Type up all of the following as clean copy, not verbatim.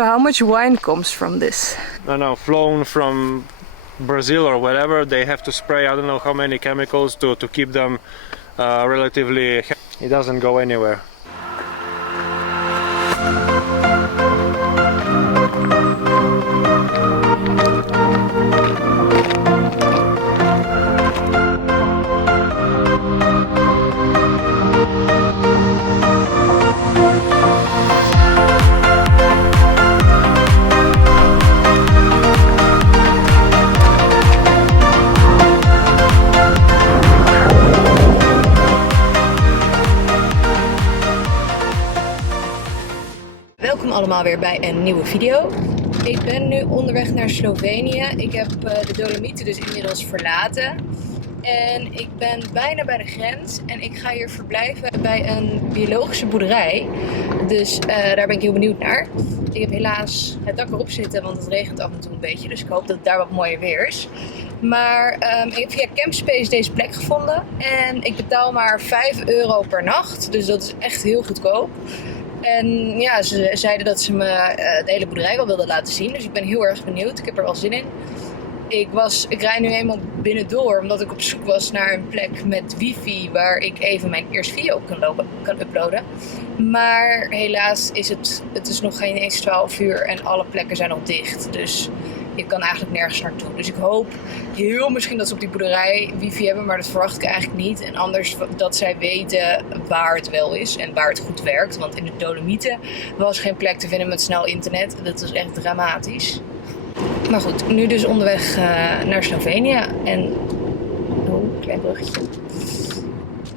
So how much wine comes from this? I don't know, flown from Brazil or whatever. They have to spray I don't know how many chemicals to keep them relatively. It doesn't go anywhere. Welkom allemaal weer bij een nieuwe video. Ik ben nu onderweg naar Slovenië. Ik heb de Dolomieten dus inmiddels verlaten. En ik ben bijna bij de grens en ik ga hier verblijven bij een biologische boerderij. Dus daar ben ik heel benieuwd naar. Ik heb helaas het dak erop zitten, want het regent af en toe een beetje. Dus ik hoop dat het daar wat mooier weer is. Maar ik heb via Campspace deze plek gevonden. En ik betaal maar €5 per nacht. Dus dat is echt heel goedkoop. En ja, ze zeiden dat ze me de hele boerderij wel wilden laten zien. Dus ik ben heel erg benieuwd. Ik heb er wel zin in. Ik rijd nu eenmaal binnendoor omdat ik op zoek was naar een plek met wifi waar ik even mijn eerste video op kan uploaden. Maar helaas is het is nog geen eens 12 uur en alle plekken zijn nog dicht. Dus ik kan eigenlijk nergens naartoe. Dus ik hoop heel misschien dat ze op die boerderij wifi hebben, maar dat verwacht ik eigenlijk niet. En anders dat zij weten waar het wel is en waar het goed werkt. Want in de Dolomieten was geen plek te vinden met snel internet. Dat was echt dramatisch. Maar goed, nu dus onderweg naar Slovenië. En klein bruggetje.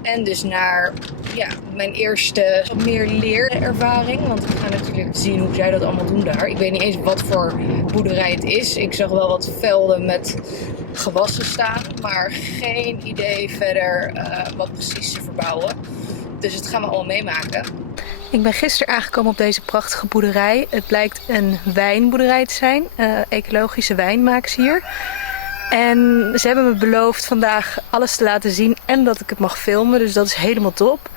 En dus naar mijn eerste wat meer leerervaring. Want we gaan natuurlijk zien hoe zij dat allemaal doen daar. Ik weet niet eens wat voor boerderij het is. Ik zag wel wat velden met gewassen staan. Maar geen idee verder wat precies ze verbouwen. Dus dat gaan we allemaal meemaken. Ik ben gisteren aangekomen op deze prachtige boerderij. Het blijkt een wijnboerderij te zijn. Ecologische wijn maken ze hier. En ze hebben me beloofd vandaag alles te laten zien en dat ik het mag filmen. Dus dat is helemaal top.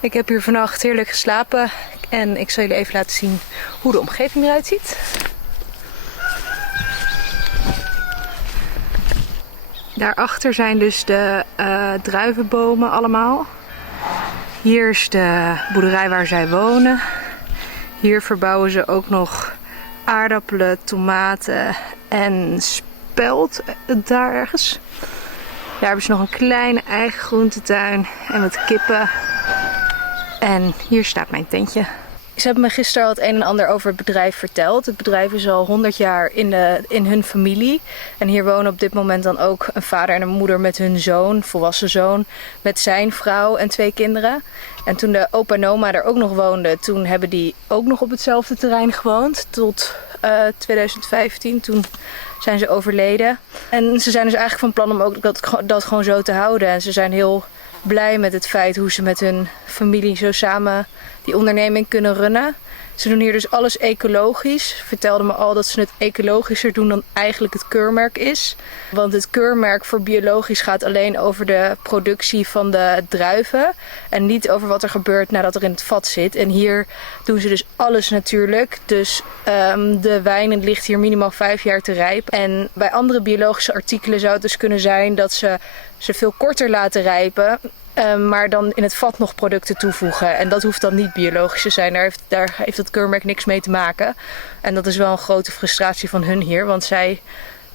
Ik heb hier vannacht heerlijk geslapen. En ik zal jullie even laten zien hoe de omgeving eruit ziet. Daarachter zijn dus de druivenbomen allemaal. Hier is de boerderij waar zij wonen. Hier verbouwen ze ook nog aardappelen, tomaten en spelt daar ergens. Daar hebben ze nog een kleine eigen groentetuin en wat kippen. En hier staat mijn tentje. Ze hebben me gisteren al het een en ander over het bedrijf verteld. Het bedrijf is al 100 jaar in hun familie. En hier wonen op dit moment dan ook een vader en een moeder met hun zoon, volwassen zoon, met zijn vrouw en 2 kinderen. En toen de opa en oma er ook nog woonden, toen hebben die ook nog op hetzelfde terrein gewoond. Tot 2015, toen zijn ze overleden. En ze zijn dus eigenlijk van plan om ook dat gewoon zo te houden. En ze zijn heel blij met het feit hoe ze met hun familie zo samen die onderneming kunnen runnen. Ze doen hier dus alles ecologisch. Vertelde me al dat ze het ecologischer doen dan eigenlijk het keurmerk is. Want het keurmerk voor biologisch gaat alleen over de productie van de druiven. En niet over wat er gebeurt nadat er in het vat zit. En hier doen ze dus alles natuurlijk. Dus de wijn ligt hier minimaal 5 jaar te rijpen. En bij andere biologische artikelen zou het dus kunnen zijn dat ze veel korter laten rijpen. Maar dan in het vat nog producten toevoegen. En dat hoeft dan niet biologisch te zijn. Daar heeft het keurmerk niks mee te maken. En dat is wel een grote frustratie van hun hier. Want zij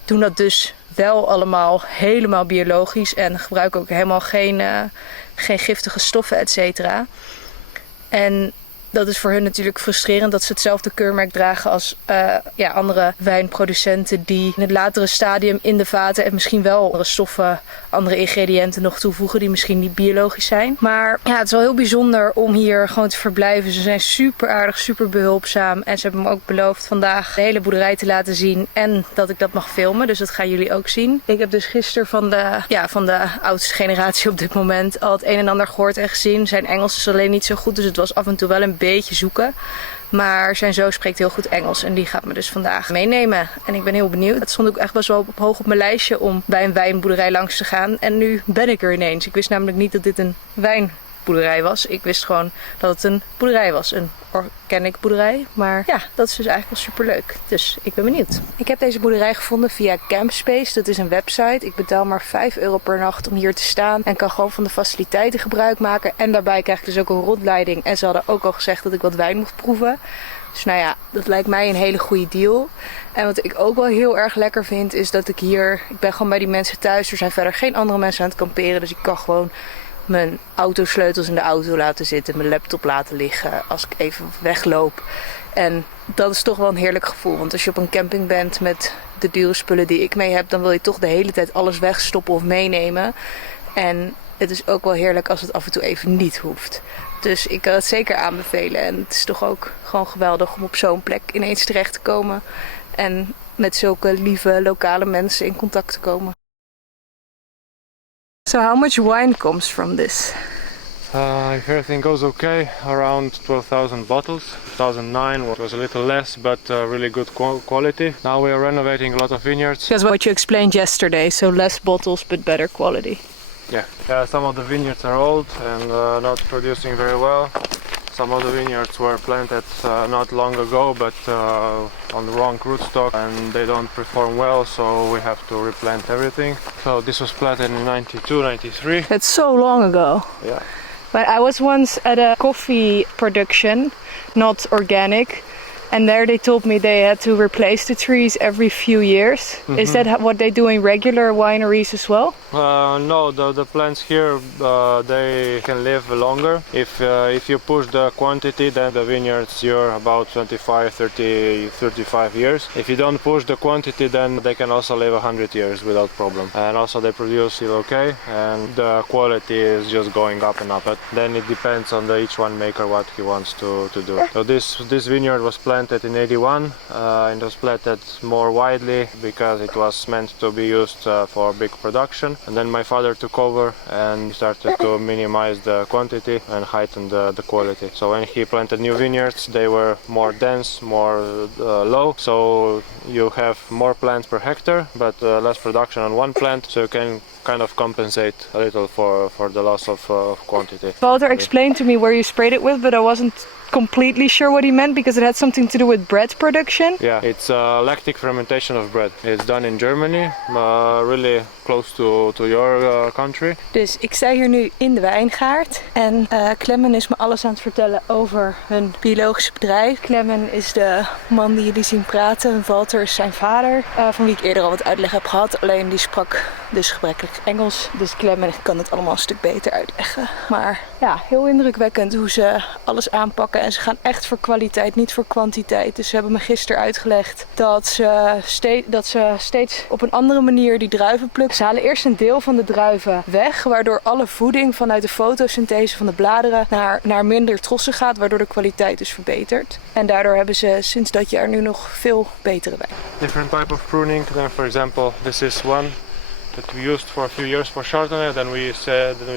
doen dat dus wel allemaal helemaal biologisch. En gebruiken ook helemaal geen giftige stoffen, et cetera. En dat is voor hun natuurlijk frustrerend dat ze hetzelfde keurmerk dragen als andere wijnproducenten die in het latere stadium in de vaten en misschien wel andere stoffen, andere ingrediënten nog toevoegen die misschien niet biologisch zijn. Maar ja, het is wel heel bijzonder om hier gewoon te verblijven. Ze zijn super aardig, super behulpzaam en ze hebben me ook beloofd vandaag de hele boerderij te laten zien en dat ik dat mag filmen. Dus dat gaan jullie ook zien. Ik heb dus gisteren van de oudste generatie op dit moment al het een en ander gehoord en gezien. Zijn Engels is alleen niet zo goed, dus het was af en toe wel een beetje zoeken. Maar zijn zoon spreekt heel goed Engels en die gaat me dus vandaag meenemen. En ik ben heel benieuwd. Het stond ook echt best wel hoog op mijn lijstje om bij een wijnboerderij langs te gaan. En nu ben ik er ineens. Ik wist namelijk niet dat dit een boerderij was. Ik wist gewoon dat het een boerderij was. Een organic boerderij. Maar ja, dat is dus eigenlijk wel superleuk. Dus ik ben benieuwd. Ik heb deze boerderij gevonden via Campspace. Dat is een website. Ik betaal maar €5 per nacht om hier te staan. En kan gewoon van de faciliteiten gebruik maken. En daarbij krijg ik dus ook een rondleiding. En ze hadden ook al gezegd dat ik wat wijn mocht proeven. Dus nou ja, dat lijkt mij een hele goede deal. En wat ik ook wel heel erg lekker vind is dat ik ben gewoon bij die mensen thuis. Er zijn verder geen andere mensen aan het kamperen. Dus ik kan gewoon mijn autosleutels in de auto laten zitten. Mijn laptop laten liggen als ik even wegloop. En dat is toch wel een heerlijk gevoel. Want als je op een camping bent met de dure spullen die ik mee heb, dan wil je toch de hele tijd alles wegstoppen of meenemen. En het is ook wel heerlijk als het af en toe even niet hoeft. Dus ik kan het zeker aanbevelen. En het is toch ook gewoon geweldig om op zo'n plek ineens terecht te komen. En met zulke lieve lokale mensen in contact te komen. So how much wine comes from this? If everything goes okay, around 12,000 bottles. 2009 was a little less, but really good quality. Now we are renovating a lot of vineyards. That's what you explained yesterday. So less bottles but better quality. Yeah, some of the vineyards are old and not producing very well. Some of the vineyards were planted not long ago, but on the wrong rootstock, and they don't perform well, so we have to replant everything. So this was planted in 92, 93. That's so long ago. Yeah. But I was once at a coffee production, not organic, and there they told me they had to replace the trees every few years. Mm-hmm. Is that what they do in regular wineries as well? No, the plants here they can live longer. If you push the quantity, then the vineyards you're about 25, 30, 35 years. If you don't push the quantity, then they can also live 100 years without problem. And also they produce still okay, and the quality is just going up and up. But then it depends on each winemaker what he wants to do. So this vineyard was planted in 81 and was planted more widely because it was meant to be used for big production. And then my father took over and started to minimize the quantity and heighten the quality. So when he planted new vineyards, they were more dense, more low. So you have more plants per hectare, but less production on one plant. So you can kind of compensate a little for the loss of quantity. Walter explained to me where you sprayed it with, but I wasn't completely sure what he meant because it had something to do with bread production. Yeah, it's lactic fermentation of bread. It's done in Germany, really close to your country. Dus ik sta hier nu in de wijngaard en Clemmen is me alles aan het vertellen over hun biologische bedrijf. Clemmen is de man die jullie zien praten. Walter is zijn vader, van wie ik eerder al wat uitleg heb gehad. Alleen die sprak dus gebrekkelijk Engels. Dus Clemmen kan het allemaal een stuk beter uitleggen. Maar ja, heel indrukwekkend hoe ze alles aanpakken. En ze gaan echt voor kwaliteit, niet voor kwantiteit. Dus ze hebben me gisteren uitgelegd dat ze steeds op een andere manier die druiven plukken. Ze halen eerst een deel van de druiven weg, waardoor alle voeding vanuit de fotosynthese van de bladeren naar minder trossen gaat, waardoor de kwaliteit dus verbetert. En daardoor hebben ze sinds dat jaar nu nog veel betere wijn. Different type of pruning. Then for example, this is one that we used for a few years for Chardonnay. Then we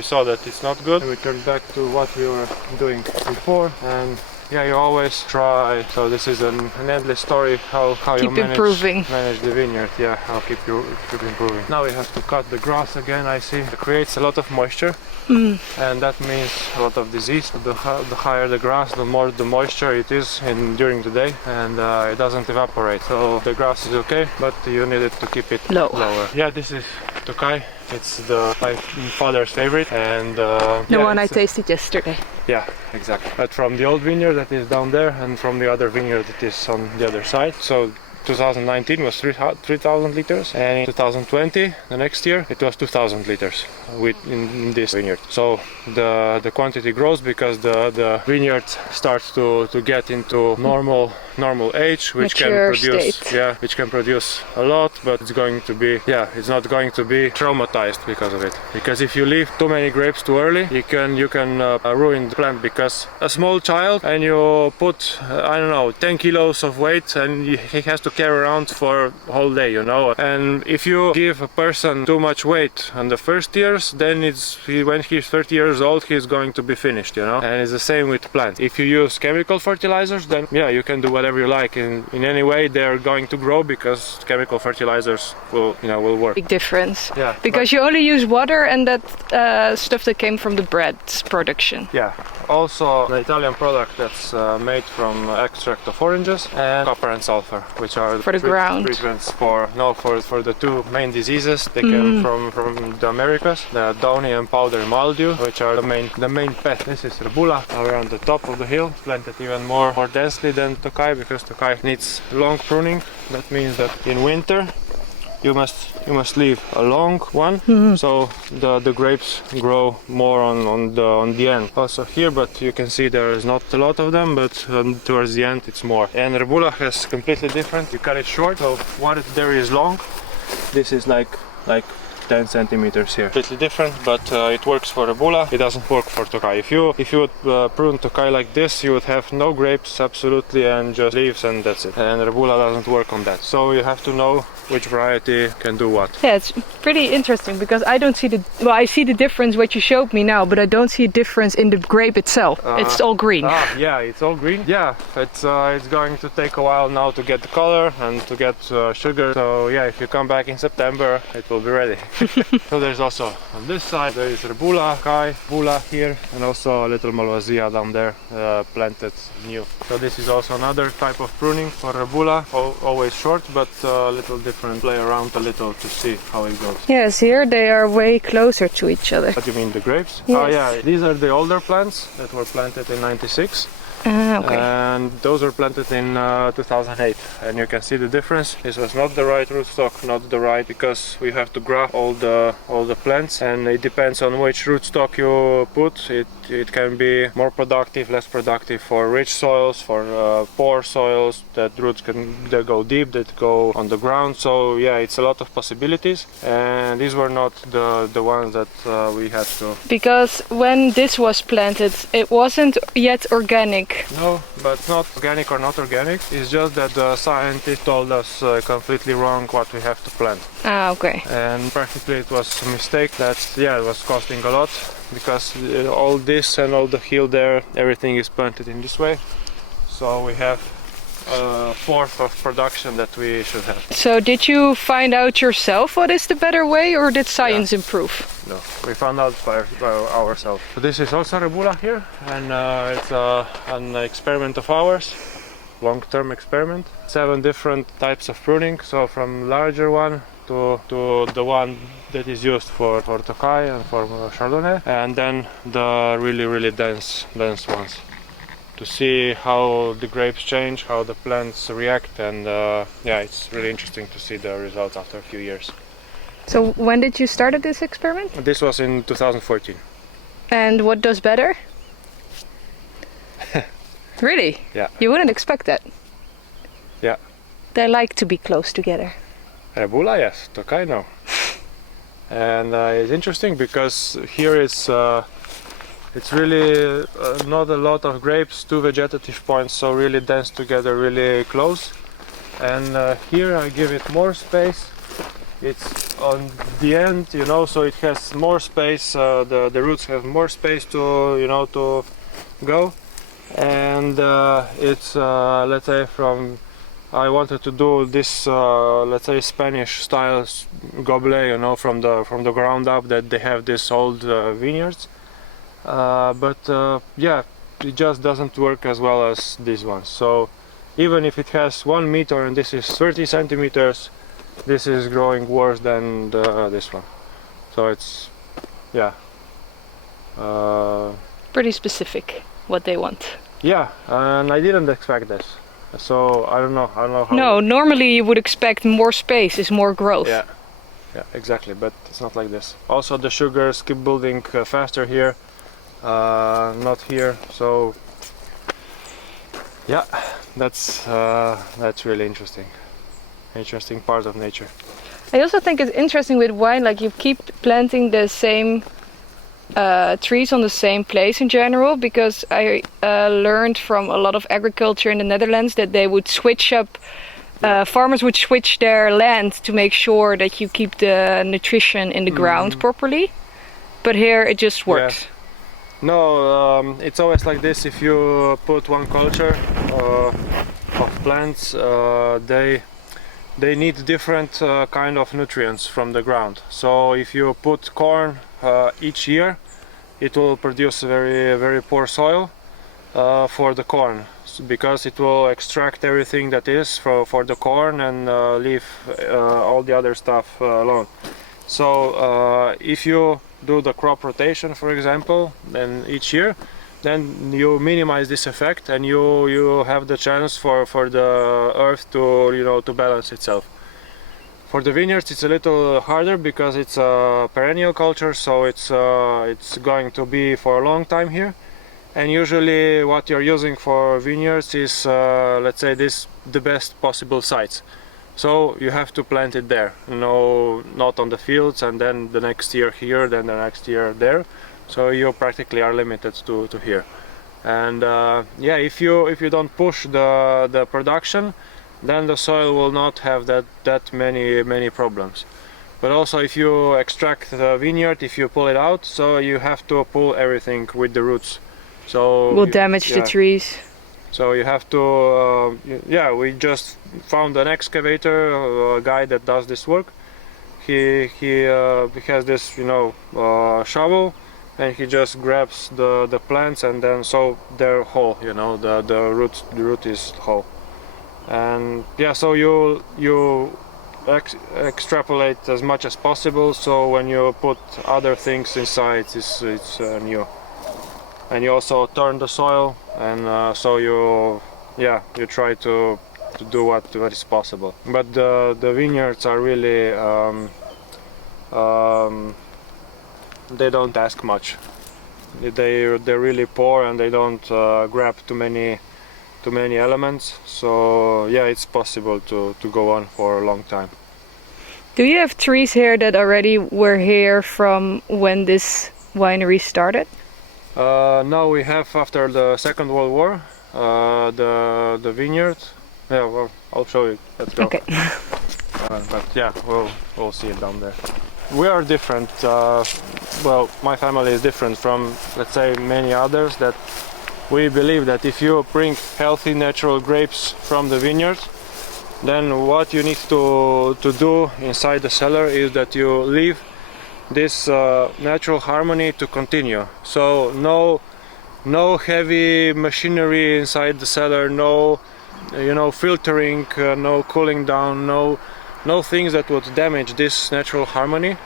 saw that it's not good. We turned back to what we were doing before, and yeah, you always try. So this is an endless story how you manage the vineyard. Yeah, I'll keep improving. Now we have to cut the grass again. I see it creates a lot of moisture, and that means a lot of disease. The higher the grass, the more the moisture it is during the day, and it doesn't evaporate. So the grass is okay, but you need it to keep it lower. Yeah, this is Tokai. It's my father's favorite, and the one I tasted yesterday. Yeah, exactly. But from the old vineyard that is down there, and from the other vineyard that is on the other side. So 2019 was 3,000 liters, and in 2020, the next year, it was 2,000 liters in this vineyard. So the quantity grows because the vineyard starts to get into normal age, which can produce a lot, but it's not going to be traumatized because of it. Because if you leave too many grapes too early, you can ruin the plant. Because a small child and you put 10 kilos of weight, and he has to carry around for whole day, you know. And if you give a person too much weight on the first years, then when he's 30 years old, he's going to be finished, you know. And it's the same with plants. If you use chemical fertilizers, then yeah, you can do whatever you like. In any way, they're going to grow because chemical fertilizers will work. Big difference. Yeah. Because you only use water and that stuff that came from the bread production. Yeah. Also, the Italian product that's made from extract of oranges and copper and sulfur, which are for the ground. Treatments for the two main diseases. They came from the Americas, the downy and powdery mildew, which are the main pest. This is Rebula around the top of the hill, planted even more densely than Tokai, because Tokai needs long pruning. That means that in winter you must leave a long one, so the grapes grow more on the end. Also here, but you can see there is not a lot of them, but towards the end it's more. And Rebula has completely different. You cut it short, so what there is long, this is like 10 centimeters here. Completely different, but it works for Rebula. It doesn't work for Tokai. If you would prune Tokai like this, you would have no grapes absolutely and just leaves, and that's it. And Rebula doesn't work on that. So you have to know which variety can do what. Yeah, it's pretty interesting because I don't see I see the difference what you showed me now, but I don't see a difference in the grape itself. It's all green. Yeah, it's all green. Yeah, it's going to take a while now to get the color and to get sugar. So yeah, if you come back in September, it will be ready. So there's also on this side, there is Rebula, Kai, Bula here, and also a little Malvasia down there, planted new. So this is also another type of pruning for Rebula, always short, but a little different. Play around a little to see how it goes. Yes, here they are way closer to each other. What do you mean, the grapes? Yes. Oh yeah, these are the older plants that were planted in '96. Okay. And those were planted in 2008, and you can see the difference. This was not the right rootstock, not the right, because we have to graft all the plants, and it depends on which rootstock you put. It can be more productive, less productive for rich soils, for poor soils. That roots they go deep, that go on the ground. So yeah, it's a lot of possibilities, and these were not the ones that we had to. Because when this was planted, it wasn't yet organic. No, but not organic or not organic. It's just that the scientist told us completely wrong what we have to plant. Okay. And practically it was a mistake that, yeah, it was costing a lot, because all this and all the hill there, everything is planted in this way. So we have a fourth of production that we should have. So did you find out yourself what is the better way, or did science improve? No, we found out by ourselves. So this is also Rebula here, and it's an experiment of ours, long-term experiment. 7 different types of pruning, so from larger one to the one that is used for Tokai and for Chardonnay, and then the really dense ones, to see how the grapes change, how the plants react, and yeah, it's really interesting to see the results after a few years. So when did you start this experiment? This was in 2014. And what does better? Really? Yeah. You wouldn't expect that. Yeah. They like to be close together. Rebula, yes. Tokai, no. And it's interesting because here it's really not a lot of grapes, 2 vegetative points, so really dense together, really close. And here I give it more space. It's on the end, you know, so it has more space. The roots have more space to to go. And it's let's say I wanted to do this let's say Spanish style gobelet, you know, from the ground up, that they have these old vineyards. But yeah, it just doesn't work as well as this one. So even if it has 1 meter and this is 30 centimeters, this is growing worse than this one. So it's, yeah, pretty specific what they want. Yeah, and I didn't expect this. So I don't know how. No, normally you would expect more space is more growth. Yeah, exactly, but it's not like this. Also the sugars keep building faster here, not here. So yeah, that's really interesting part of nature. I also think it's interesting with wine, like you keep planting the same trees on the same place in general, because I learned from a lot of agriculture in the Netherlands that they would switch up farmers would switch their land to make sure that you keep the nutrition in the ground properly. But here it just works. Yeah. No, it's always like this. If you put one culture of plants, they need different kind of nutrients from the ground. So if you put corn each year, it will produce very poor soil for the corn, because it will extract everything that is for the corn and leave all the other stuff alone. So if you do the crop rotation, for example, then each year, then you minimize this effect, and you have the chance for the earth to to balance itself. For the vineyards, it's a little harder because it's a perennial culture, so it's going to be for a long time here. And usually, what you're using for vineyards is, let's say, the best possible sites. So you have to plant it there, not on the fields, and then the next year here, then the next year there. So you practically are limited to here. And yeah, if you don't push the production, then the soil will not have that many problems. But also, if you extract the vineyard, if you pull it out, so you have to pull everything with the roots. So Will damage the trees. So you have to, yeah, we just found an excavator, a guy that does this work. He has this, shovel, and he just grabs the plants, and then so they're whole, the root is whole. And yeah, so you extrapolate as much as possible. So when you put other things inside, it's new. And you also turn the soil, and so you try to do what is possible. But the vineyards are really they don't ask much. They're really poor, and they don't grab too many elements. So yeah, it's possible to go on for a long time. Do you have trees here that already were here from when this winery started? No, we have after the Second World War the vineyard. Yeah, well, I'll show you. Let's go. Okay. But yeah, we'll see it down there. We are different. Well, my family is different from, let's say, many others. That we believe that if you bring healthy natural grapes from the vineyard, then what you need to do inside the cellar is that you leave this natural harmony to continue. So no heavy machinery inside the cellar, no filtering, no cooling down, no things that would damage this natural harmony.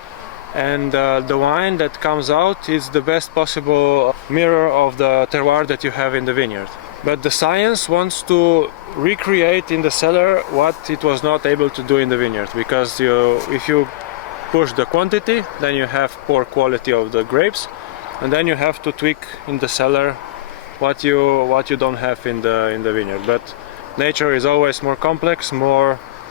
And the wine that comes out is the best possible mirror of the terroir that you have in the vineyard. But the science wants to recreate in the cellar what it was not able to do in the vineyard, because if you push the quantity, then you have poor quality of the grapes, and then you have to tweak in the cellar what you don't have in the vineyard. But nature is always more complex,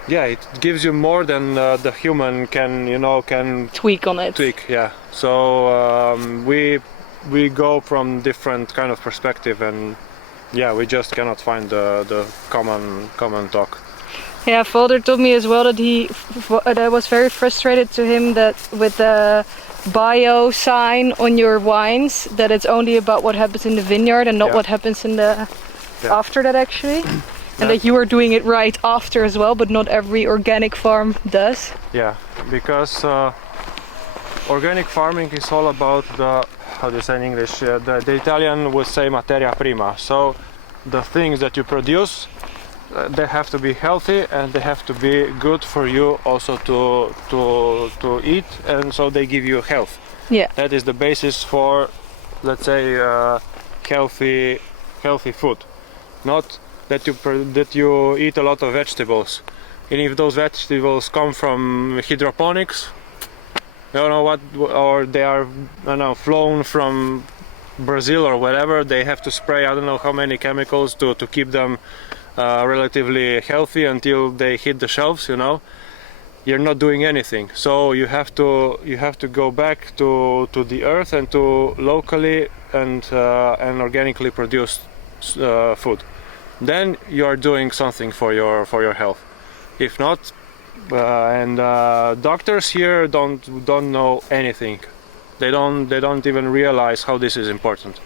it gives you more than the human can tweak on it. Yeah. So we go from different kind of perspective, and yeah, we just cannot find the common talk. Yeah, Father told me as well that was very frustrated to him that with the bio sign on your wines, that it's only about what happens in the vineyard and not what happens in the after that actually. And that you are doing it right after as well, but not every organic farm does. Yeah, because organic farming is all about how do you say in English? The Italian would say materia prima. So the things that you produce, they have to be healthy, and they have to be good for you also to eat, and so they give you health. Yeah. That is the basis for, let's say, healthy food. Not that you eat a lot of vegetables, and if those vegetables come from hydroponics, or they are flown from Brazil or whatever, they have to spray I don't know how many chemicals to keep them relatively healthy until they hit the shelves. You're not doing anything. So you have to go back to the earth and to locally and organically produced food. Then you are doing something for your health. If not, and doctors here don't know anything. They don't even realize how this is important.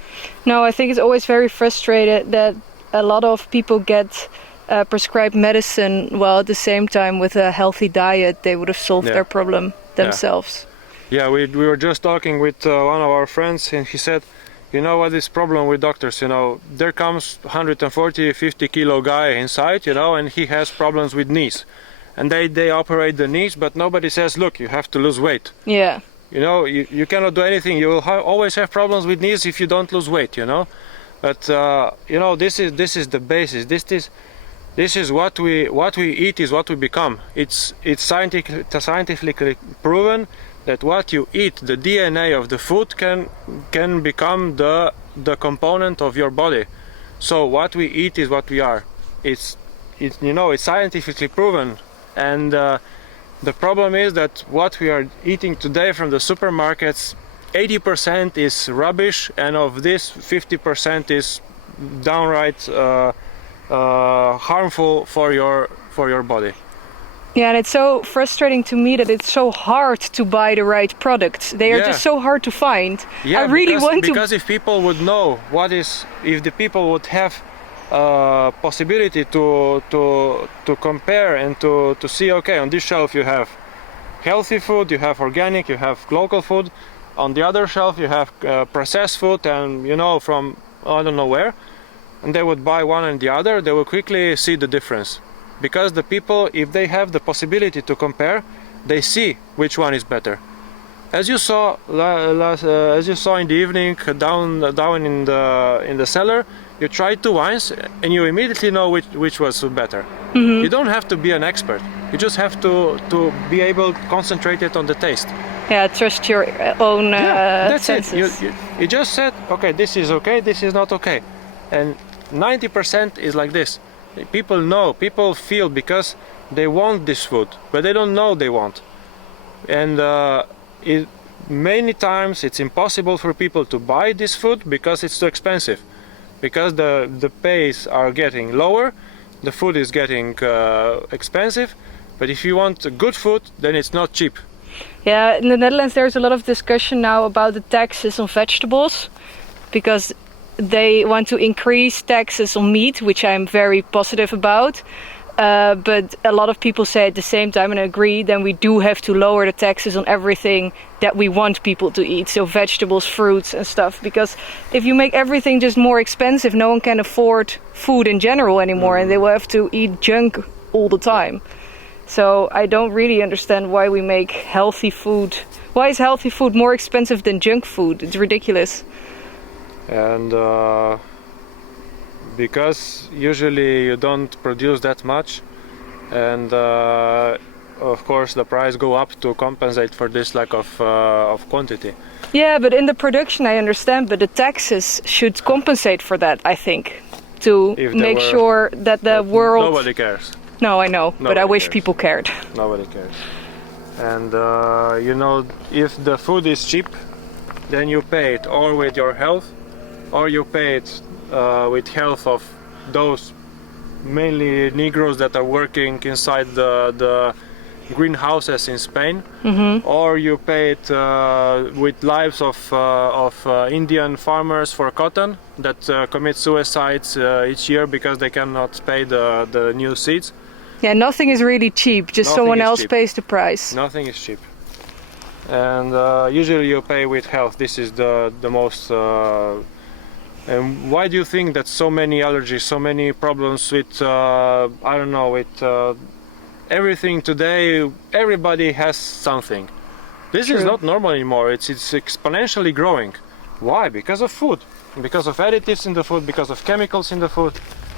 No, I think it's always very frustrated that a lot of people get prescribed medicine while at the same time with a healthy diet they would have solved their problem themselves. Yeah, we were just talking with one of our friends, and he said, you know what is problem with doctors, you know, there comes 140, 50 kilo guy inside, you know, and he has problems with knees. And they operate the knees, but nobody says, look, you have to lose weight. Yeah. You know, you cannot do anything. You will always have problems with knees if you don't lose weight, you know. But, you know, this is the basis. This is what we eat is what we become. It's scientifically proven that what you eat, the DNA of the food can become the component of your body. So what we eat is what we are. It's you know, it's scientifically proven. And the problem is that what we are eating today from the supermarkets, 80% is rubbish, and of this 50% is downright harmful for your body. Yeah, and it's so frustrating to me that it's so hard to buy the right products. They are just so hard to find. Yeah, I really want to. Because if people would know if the people would have possibility to compare and to see, okay, on this shelf you have healthy food, you have organic, you have local food. On the other shelf you have processed food, and you know, from I don't know where. And they would buy one and the other, they will quickly see the difference. Because the people, if they have the possibility to compare, they see which one is better. As you saw in the evening down in the cellar, you tried 2 wines and you immediately know which was better. Mm-hmm. You don't have to be an expert. You just have to be able to concentrate it on the taste. Yeah, trust your own that's senses. It. You just said, okay, this is okay, this is not okay. And 90% is like this. People know, people feel, because they want this food, but they don't know they want. And many times it's impossible for people to buy this food because it's too expensive. Because the pays are getting lower, the food is getting expensive. But if you want good food, then it's not cheap. Yeah, in the Netherlands there's a lot of discussion now about the taxes on vegetables, because they want to increase taxes on meat, which I'm very positive about. But a lot of people say at the same time, and I agree, then we do have to lower the taxes on everything that we want people to eat. So vegetables, fruits and stuff. Because if you make everything just more expensive, no one can afford food in general anymore. And they will have to eat junk all the time. So I don't really understand why we make healthy food. Why is healthy food more expensive than junk food? It's ridiculous. And because usually you don't produce that much, and of course the price go up to compensate for this lack of quantity. Yeah, but in the production I understand, but the taxes should compensate for that, I think, to make sure that the world... Nobody cares. No, I know, but I wish people cared. Nobody cares. And you know, if the food is cheap, then you pay it or with your health, or you pay it with health of those mainly Negroes that are working inside the greenhouses in Spain, mm-hmm. or you pay it with lives of Indian farmers for cotton that commit suicides each year because they cannot pay the new seeds. Yeah, nothing is really cheap, just someone else pays the price. Nothing is cheap. And usually you pay with health. This is the most... And why do you think that so many allergies, so many problems with, I don't know, with everything today, everybody has something. This is not normal anymore, it's exponentially growing. Why? Because of food, because of additives in the food, because of chemicals in the food.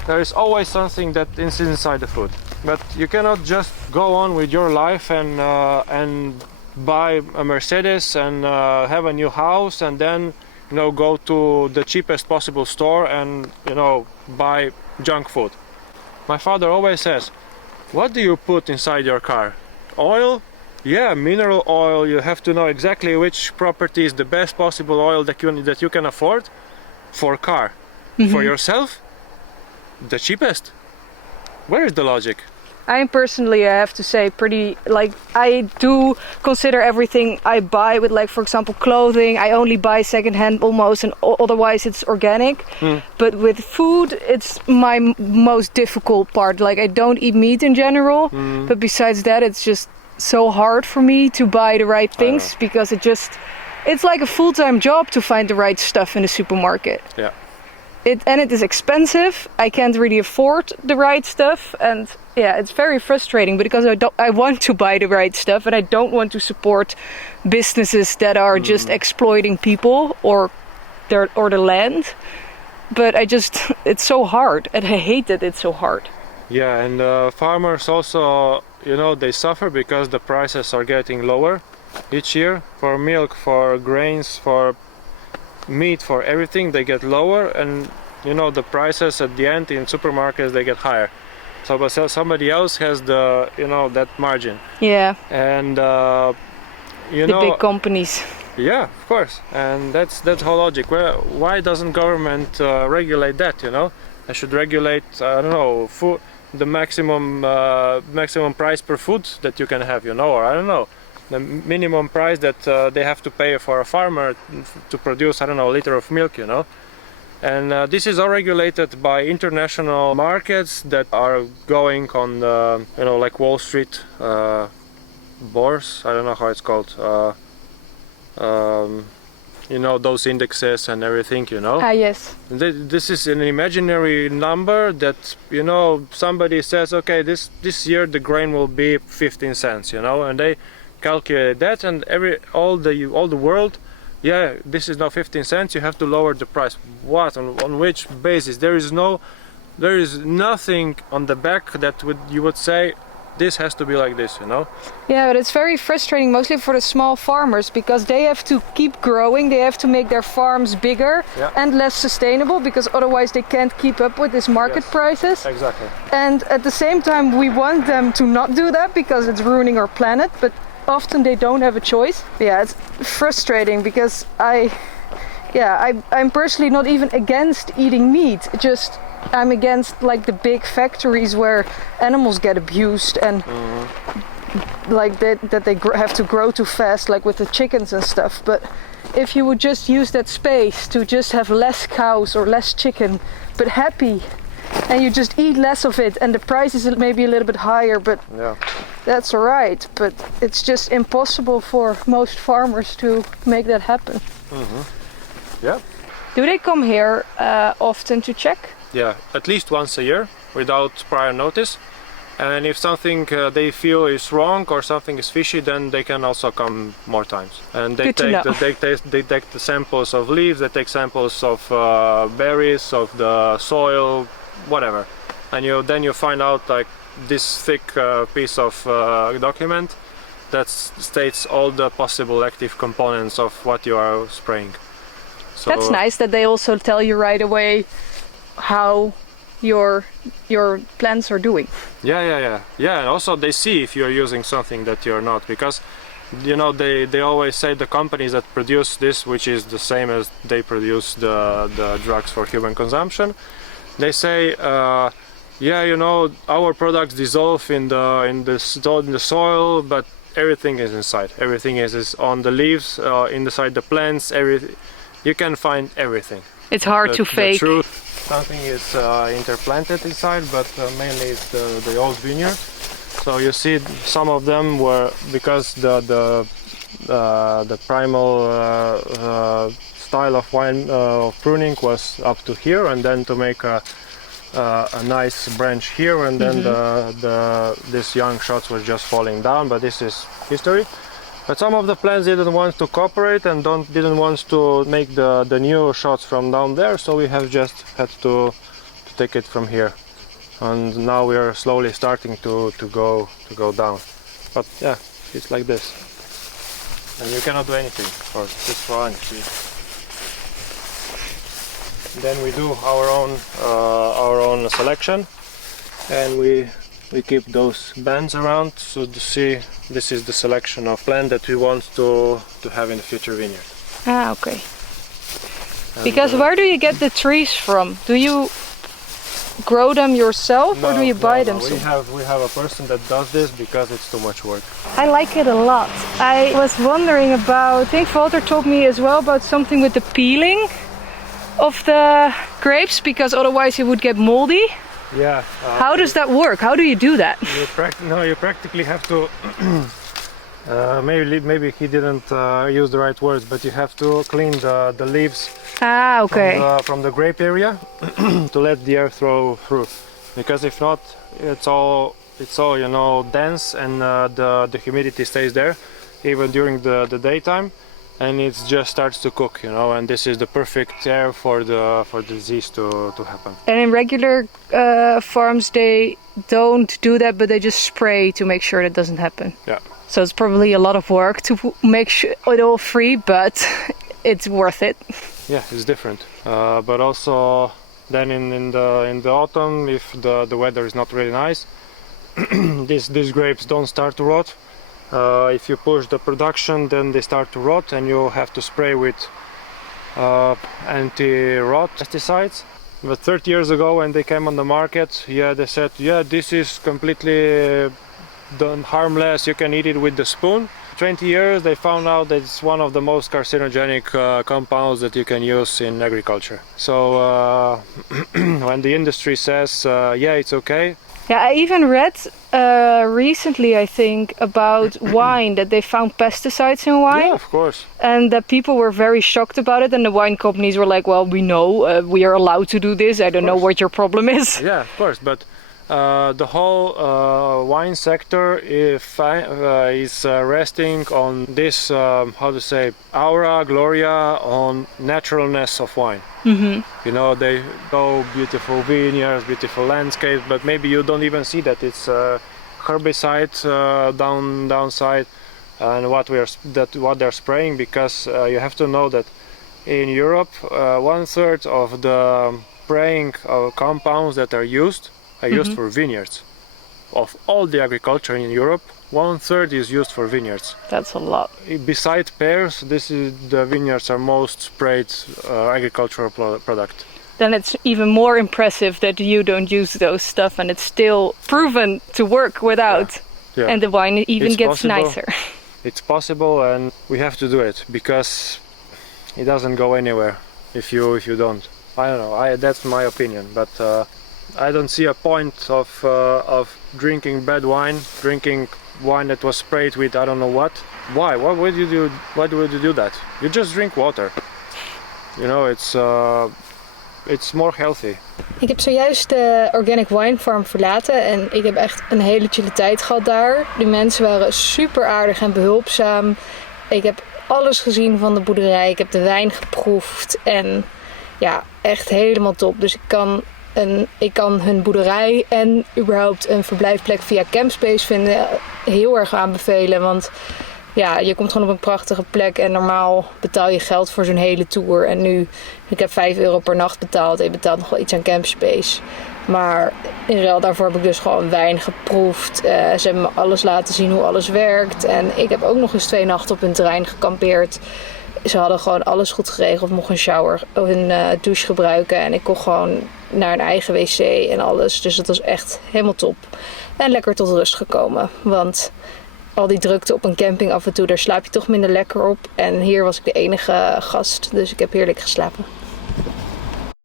There is always something that is inside the food. But you cannot just go on with your life and buy a Mercedes and have a new house and then go to the cheapest possible store and buy junk food. My father always says, what do you put inside your car? Oil? Yeah, mineral oil. You have to know exactly which property is the best possible oil that you can afford for a car. Mm-hmm. For yourself, the cheapest. Where is the logic? I'm personally, I have to say, pretty, like, I do consider everything I buy with, like, for example, clothing. I only buy secondhand almost, and otherwise it's organic. But with food, it's my most difficult part. Like, I don't eat meat in general, but besides that, it's just so hard for me to buy the right things because it's like a full-time job to find the right stuff in the supermarket. Yeah. It is expensive. I can't really afford the right stuff, and yeah, it's very frustrating because I want to buy the right stuff, and I don't want to support businesses that are just exploiting people or the land. But it's so hard, and I hate that it's so hard. Yeah, and farmers also, you know, they suffer because the prices are getting lower each year for milk, for grains, for meat, for everything. They get lower, and you know, the prices at the end in supermarkets, they get higher. So but somebody else has the, you know, that margin. Yeah. And you the know, big companies. Yeah, of course. And that's whole logic. Why doesn't government regulate that? You know, I should regulate, I don't know, food, the maximum price per food that you can have, you know, or I don't know, the minimum price that they have to pay for a farmer to produce, I don't know, a liter of milk, you know. And this is all regulated by international markets that are going on the, you know, like Wall Street bourse, I don't know how it's called, you know, those indexes and everything, you know. Yes. This is an imaginary number that, you know, somebody says, okay, this year the grain will be 15 cents, you know, and they calculate that, and all the world, yeah, this is now 15 cents, you have to lower the price. What? On which basis? There is nothing on the back that you would say this has to be like this, you know. Yeah, but it's very frustrating, mostly for the small farmers, because they have to keep growing, they have to make their farms bigger and less sustainable, because otherwise they can't keep up with these market prices. Exactly. And at the same time, we want them to not do that because it's ruining our planet, but often they don't have a choice. Yeah, it's frustrating because I'm personally not even against eating meat, just I'm against like the big factories where animals get abused and like that they have to grow too fast, like with the chickens and stuff. But if you would just use that space to just have less cows or less chicken, but happy, and you just eat less of it, and the price is maybe a little bit higher, but that's alright. But it's just impossible for most farmers to make that happen. Yeah. Do they come here often to check? Yeah, at least once a year without prior notice. And if something they feel is wrong or something is fishy, then they can also come more times. And they take the samples of leaves, they take samples of berries, of the soil, whatever. And then you find out like this thick piece of document that states all the possible active components of what you are spraying. So that's nice that they also tell you right away how your plants are doing. Yeah, and also they see if you're using something that you're not, because you know they always say the companies that produce this, which is the same as they produce the drugs for human consumption, they say you know, our products dissolve in the soil, but everything is inside, everything is on the leaves, inside the plants, everything. You can find everything. It's hard to fake. The truth. Something is interplanted inside, but mainly it's the old vineyard. So you see some of them were, because the primal style of wine of pruning was up to here, and then to make a nice branch here, and then this young shots was just falling down. But this is history. But some of the plants didn't want to cooperate and didn't want to make the new shots from down there, so we have just had to take it from here. And now we are slowly starting to go down. But yeah, it's like this. And you cannot do anything, or just for anything. Then we do our own selection, and we keep those bands around, so to see this is the selection of plant that we want to have in the future vineyard. Ah, okay. And because where do you get the trees from? Do you grow them yourself, or do you buy them? We have a person that does this because it's too much work. I like it a lot. I was wondering about, I think Walter told me as well about something with the peeling of the grapes, because otherwise it would get moldy. Yeah. How does that work? How do you do that? You practically have to. Maybe he didn't use the right words, but you have to clean the leaves. Ah, okay. From the grape area to let the air through, because if not, it's all dense, and the humidity stays there even during the daytime, and it just starts to cook, and this is the perfect air for the disease to happen. And in regular farms they don't do that, but they just spray to make sure that doesn't happen. Yeah. So it's probably a lot of work to make sure it all free, but it's worth it. Yeah, it's different. But also then in the autumn, if the weather is not really nice, these grapes don't start to rot. If you push the production, then they start to rot, and you have to spray with anti-rot pesticides. But 30 years ago, when they came on the market, they said, this is completely harmless, you can eat it with the spoon. 20 years they found out that it's one of the most carcinogenic compounds that you can use in agriculture. So when the industry says it's okay. Yeah, I even read recently, I think, about wine, that they found pesticides in wine. Yeah, of course. And that people were very shocked about it, and the wine companies were like, well, we know, we are allowed to do this, I don't know what your problem is. Yeah, of course, but the whole wine sector is resting on this, aura, gloria, on naturalness of wine. Mm-hmm. They go beautiful vineyards, beautiful landscapes, but maybe you don't even see that it's herbicide downside, and what they're spraying, because you have to know that in Europe 1/3 of the spraying compounds that are used for vineyards. Of all the agriculture in Europe, 1/3 is used for vineyards. That's a lot. Besides pears, the vineyards are most sprayed agricultural product. Then it's even more impressive that you don't use those stuff, and it's still proven to work without. Yeah. And the wine even gets nicer. It's possible, and we have to do it, because it doesn't go anywhere if you don't. I don't know. That's my opinion, but. I don't see a point of drinking bad wine, drinking wine that was sprayed with I don't know what. Why? Why would you do that? You just drink water. It's more healthy. Ik heb zojuist de Organic Wine Farm verlaten en ik heb echt een hele chille tijd gehad daar. De mensen waren super aardig en behulpzaam. Ik heb alles gezien van de boerderij. Ik heb de wijn geproefd en ja, echt helemaal top. Dus ik kan hun boerderij en überhaupt een verblijfplek via Campspace vinden heel erg aanbevelen. Want ja, je komt gewoon op een prachtige plek en normaal betaal je geld voor zo'n hele tour. En nu, ik heb €5 per nacht betaald en je betaalt nog wel iets aan Campspace. Maar in ruil daarvoor heb ik dus gewoon wijn geproefd. Ze hebben me alles laten zien hoe alles werkt. En ik heb ook nog eens 2 nachten op hun terrein gekampeerd. Ze hadden gewoon alles goed geregeld. Ik mocht een shower of een douche gebruiken. En ik kon gewoon naar een eigen wc en alles. Dus het was echt helemaal top. En lekker tot rust gekomen. Want al die drukte op een camping af en toe, daar slaap je toch minder lekker op. En hier was ik de enige gast. Dus ik heb heerlijk geslapen.